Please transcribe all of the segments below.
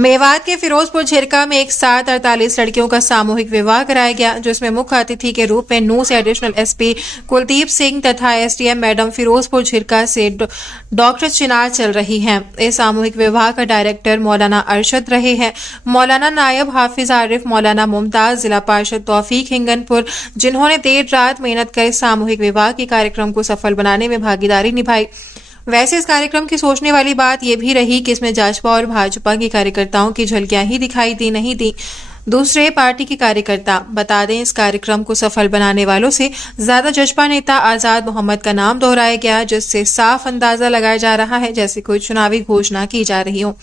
मेवात के फिरोजपुर झिरका में एक साथ 48 लड़कियों का सामूहिक विवाह कराया गया, जिसमें मुख्य अतिथि के रूप में नूंह से एडिशनल एसपी कुलदीप सिंह तथा एसडीएम मैडम फिरोजपुर झिरका से डॉक्टर चिनार चल रही हैं। इस सामूहिक विवाह का डायरेक्टर मौलाना अरशद रहे हैं। मौलाना नायब हाफिज आरिफ मौलाना मुमताज, जिला पार्षद तौफीक हिंगनपुर, जिन्होंने देर रात मेहनत कर इस सामूहिक विवाह के कार्यक्रम को सफल बनाने में भागीदारी निभाई। वैसे इस कार्यक्रम की सोचने वाली बात यह भी रही कि इसमें जाजपा और भाजपा के कार्यकर्ताओं की झलकियां ही दिखाई दी नहीं दी दूसरे पार्टी के कार्यकर्ता। बता दें, इस कार्यक्रम को सफल बनाने वालों से ज्यादा जजपा नेता आजाद मोहम्मद का नाम दोहराया गया, जिससे साफ अंदाजा लगाया जा रहा है जैसे कोई चुनावी घोषणा की जा रही हो।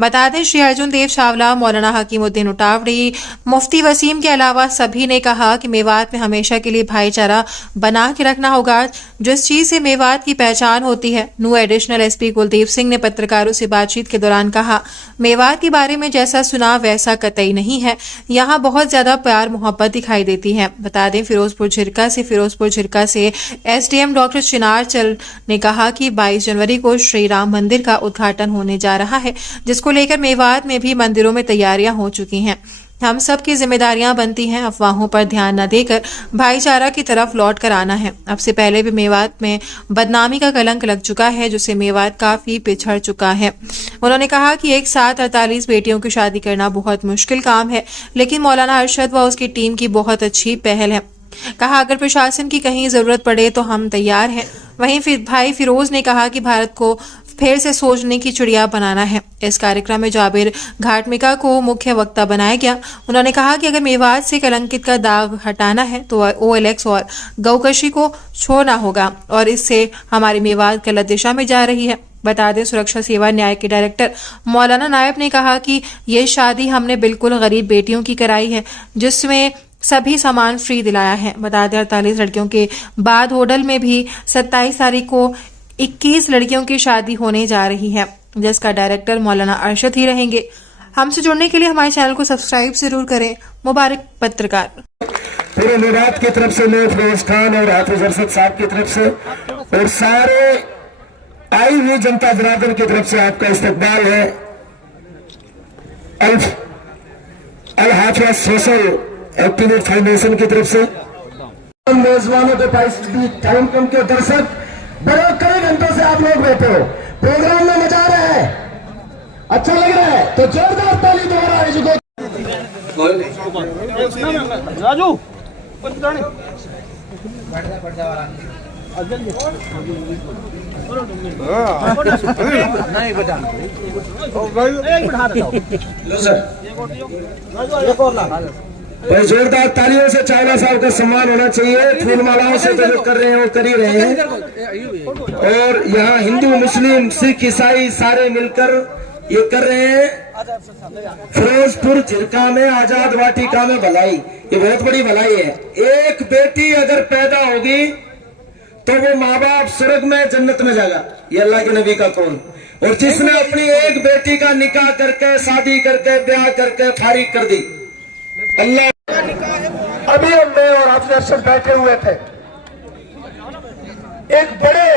बता दें, श्री अर्जुन देव चावला, मौलाना हकीमुद्दीन उटावड़ी, मुफ्ती वसीम के अलावा सभी ने कहा कि मेवात में हमेशा के लिए भाईचारा बना के रखना होगा, जिस चीज से मेवात की पहचान होती है। नूंह एडिशनल एसपी कुलदीप सिंह ने पत्रकारों से बातचीत के दौरान कहा, मेवात के बारे में जैसा सुना वैसा कतई नहीं है, यहाँ बहुत ज्यादा प्यार मोहब्बत दिखाई देती है। बता दें, फिरोजपुर झिरका से एसडीएम डॉक्टर चिनार चल ने कहा कि 22 जनवरी को श्री राम मंदिर का उद्घाटन होने जा रहा है, जिसको लेकर मेवात में भी मंदिरों में तैयारियां हो चुकी हैं। हम सब की जिम्मेदारियां बनती हैं अफवाहों पर ध्यान न देकर भाईचारा की तरफ लौट कर आना है। अब से पहले भी मेवात में बदनामी का कलंक लग चुका है, जिससे मेवात काफी पिछड़ चुका है। उन्होंने कहा कि एक साथ 48 बेटियों की शादी करना बहुत मुश्किल काम है, लेकिन मौलाना अरशद व उसकी टीम की बहुत अच्छी पहल है। कहा, अगर प्रशासन की कहीं जरूरत पड़े तो हम तैयार हैं। वहीं भाई फिरोज ने कहा कि भारत को फिर से सोचने की चिड़िया बनाना है। इस कार्यक्रम में जाबिर घाटमिका को मुख्य वक्ता बनाया गया। उन्होंने कहा कि अगर मेवात से कलंकित का दाग हटाना है तो OLX और गौकशी को छोड़ना होगा, और इससे हमारी मेवात गलत दिशा में जा रही है। बता दें, सुरक्षा सेवा न्याय के डायरेक्टर मौलाना नायब ने कहा कि ये शादी हमने बिल्कुल गरीब बेटियों की कराई है, जिसमें सभी सामान फ्री दिलाया है। बता दें, 48 लड़कियों के बाद होडल में भी 27 तारीख को 21 लड़कियों की शादी होने जा रही है, जिसका डायरेक्टर मौलाना अरशद ही रहेंगे। हमसे जुड़ने के लिए हमारे चैनल को सब्सक्राइब जरूर करें। मुबारक पत्रकार। पूरे मेवात की तरफ से मैं फिरोज खान और हाफिज अरशद साहब की तरफ से और सारे आई हुई जनता जनार्दन की तरफ से आपका इस्तकबाल है। अल हाफिज सोशल एक्टिविटी फाउंडेशन की तरफ से मेजबानों के पास टाइम कम के दर्शक बड़े कई घंटों से आप लोग बैठे हो, प्रोग्राम में मजा आ रहा है, अच्छा लग रहा है, तो जोरदार ताली दोबारा राजू भाई जोरदार तालियों से चावला साहब का सम्मान होना चाहिए। फूल मालाओं से तो जो कर रहे हैं वो कर ही रहे हैं, और यहाँ हिंदू मुस्लिम सिख ईसाई सारे मिलकर ये कर रहे हैं। फिरोजपुर झिरका में आजाद वाटिका में भलाई, ये बहुत बड़ी भलाई है। एक बेटी अगर पैदा होगी तो वो माँ बाप स्वर्ग में जन्नत में जाएगा, ये अल्लाह के नबी का कौल। और जिसने अपनी एक बेटी का निकाह करके शादी करके ब्याह करके फारिग कर दी, अल्लाह। अभी हम मैं और हाफिज अरशद बैठे हुए थे, एक बड़े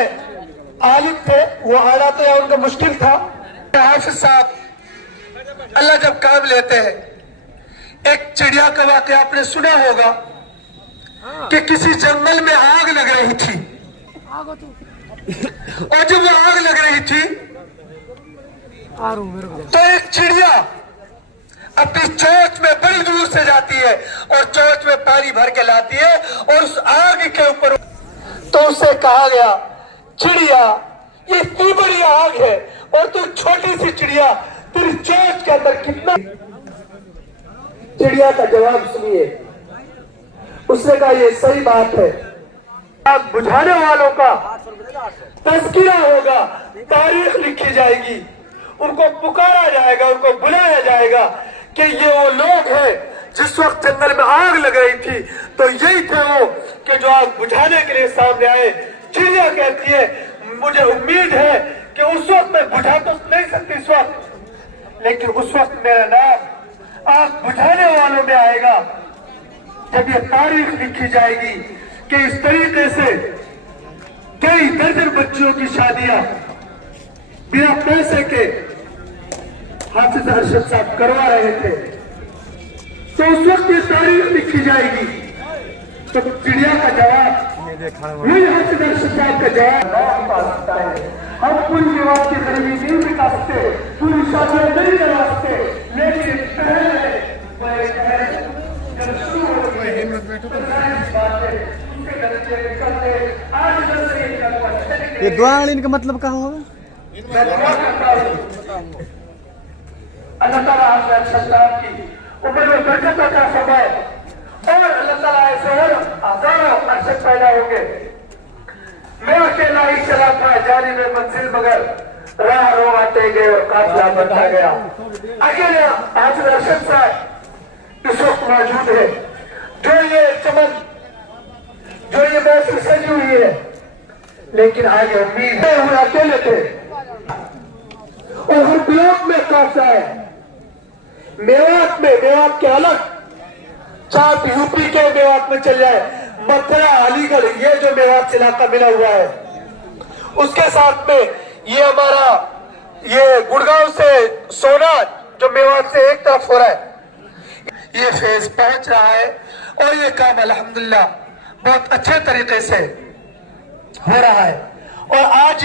आलिम थे, वो आना तो उनका मुश्किल था। हाफिज साहब अल्लाह जब काम लेते हैं, एक चिड़िया का वाकया आपने सुना होगा कि किसी जंगल में आग लग रही थी, और जब वो आग लग रही थी तो एक चिड़िया अपनी चोंच में बड़ी दूर से जाती है और चोंच में पानी भर के लाती है, और उस आग के ऊपर तो उससे कहा गया, चिड़िया ये इतनी बड़ी आग है और तू छोटी सी चिड़िया, तेरी चोंच के अंदर कितना। चिड़िया का जवाब सुनिए, उसने कहा ये सही बात है, आग बुझाने वालों का तज़किरा होगा, तारीख लिखी जाएगी, उनको पुकारा जाएगा, उनको बुलाया जाएगा कि ये वो लोग हैं जिस वक्त जंगल में आग लग रही थी तो यही थे वो कि जो आग बुझाने के लिए सामने आए। चिड़िया कहती है, मुझे उम्मीद है कि उस वक्त मैं बुझा तो नहीं सकती इस वक्त, लेकिन उस वक्त मेरा नाम आग बुझाने वालों में आएगा, जब ये तारीख लिखी जाएगी कि इस तरीके से कई दर्जन बच्चों की शादियां बिना पैसे के हाफिज अरशद साहब करवा रहे थे, तो उस वक्त ये तारीख लिखी जाएगी। तो चिड़िया का जवाब वही हाफिज अरशद साहब का जवाब। हम पूरी विवाद की गरीबी नहीं मिटा सकते, पूरी शादियां नहीं करा सकते, लेकिन पहले जब शुरू हो गए ये दुआ इनका मतलब क्या होगा? अल्लाह ताला की ऊपर में बरकत अता फरमाए और अल्लाह ताला ऐसे और हजारों अरशद पैदा होंगे। मैं अकेला ही चला था जाने में मंजिल, मगर राह रो आते गए और काफिला बनता गया। अकेले हाफिज अरशद साहब इस वक्त मौजूद है। जो ये चमन, जो ये महफिल सजी हुई है, लेकिन आगे उम्मीद है, हुए अकेले थे और हर ब्लॉक में काफिला है। मेवात में, मेवात के अलग, चाहे यूपी के मेवात में चल जाए, मथुरा, अलीगढ़, ये जो मेवात इलाका मिला हुआ है, उसके साथ में ये हमारा ये गुड़गांव से सोनार जो मेवात से एक तरफ हो रहा है, ये फेज पहुंच रहा है और ये काम अल्हम्दुलिल्लाह बहुत अच्छे तरीके से हो रहा है। और आज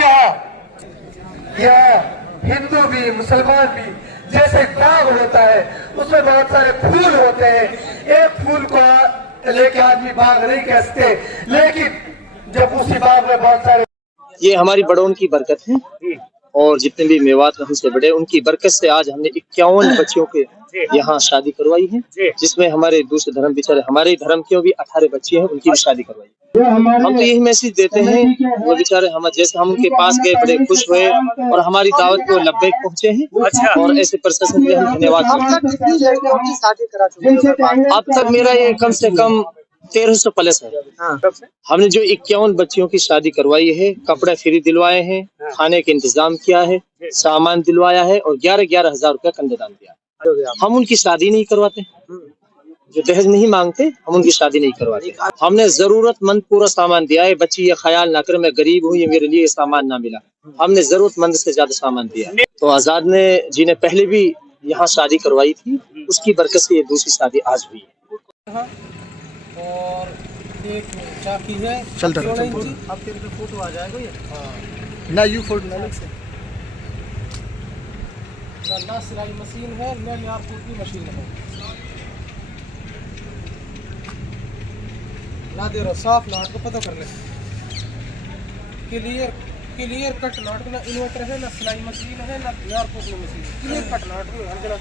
यहाँ हिंदू भी मुसलमान भी, जैसे बाग होता है उसमें बहुत सारे फूल होते हैं, एक फूल को लेके आदमी बाग नहीं कह सकते, लेकिन जब उसी बाग में बहुत सारे, ये हमारी बड़ों की बरकत है और जितने भी मेवात हमसे बड़े, उनकी बरकत से आज हमने 51 बच्चों के यहाँ शादी करवाई है, जिसमें हमारे दूसरे धर्म बेचारे, हमारे धर्म के भी 18 बच्चे हैं, उनकी भी शादी करवाई। हम तो यही मैसेज देते हैं, वो बेचारे हम जैसे हम उनके पास गए बड़े खुश हुए और हमारी दावत को लब्बैक पहुंचे हैं। और ऐसे प्रशासन के हम धन्यवाद करते हैं। अब तक मेरा ये कम से कम 1300 प्लस है। हमने जो 51 बच्चियों की शादी करवाई है, कपड़े फ्री दिलवाए हैं, खाने का इंतजाम किया है, सामान दिलवाया है और 11-11 हजार रुपया कन्यादान दिया। हम उनकी शादी नहीं करवाते, जो दहेज नहीं मांगते, हम उनकी शादी नहीं करवाते। हमने जरूरतमंद पूरा सामान दिया है। बच्ची ये ख्याल ना करे मैं गरीब हूँ, ये मेरे लिए सामान ना मिला, हमने जरूरतमंद से ज्यादा सामान दिया। तो आजाद ने जी ने पहले भी यहाँ शादी करवाई थी, उसकी बरकत से ये दूसरी शादी आज हुई है। और एक चाकी है, चलता आपके फोटो आ जाएगा ये। ना यू फोटो अलग से ना सिलाई मशीन है, ना एयरपोर्ट की मशीन है। ना दे रहा साफ नाट को पता कर ले, क्लियर कट नाट, ना इन्वर्टर है, ना सिलाई मशीन है, ना एयरपोर्ट की मशीन, क्लियर कट नाट को हर जगह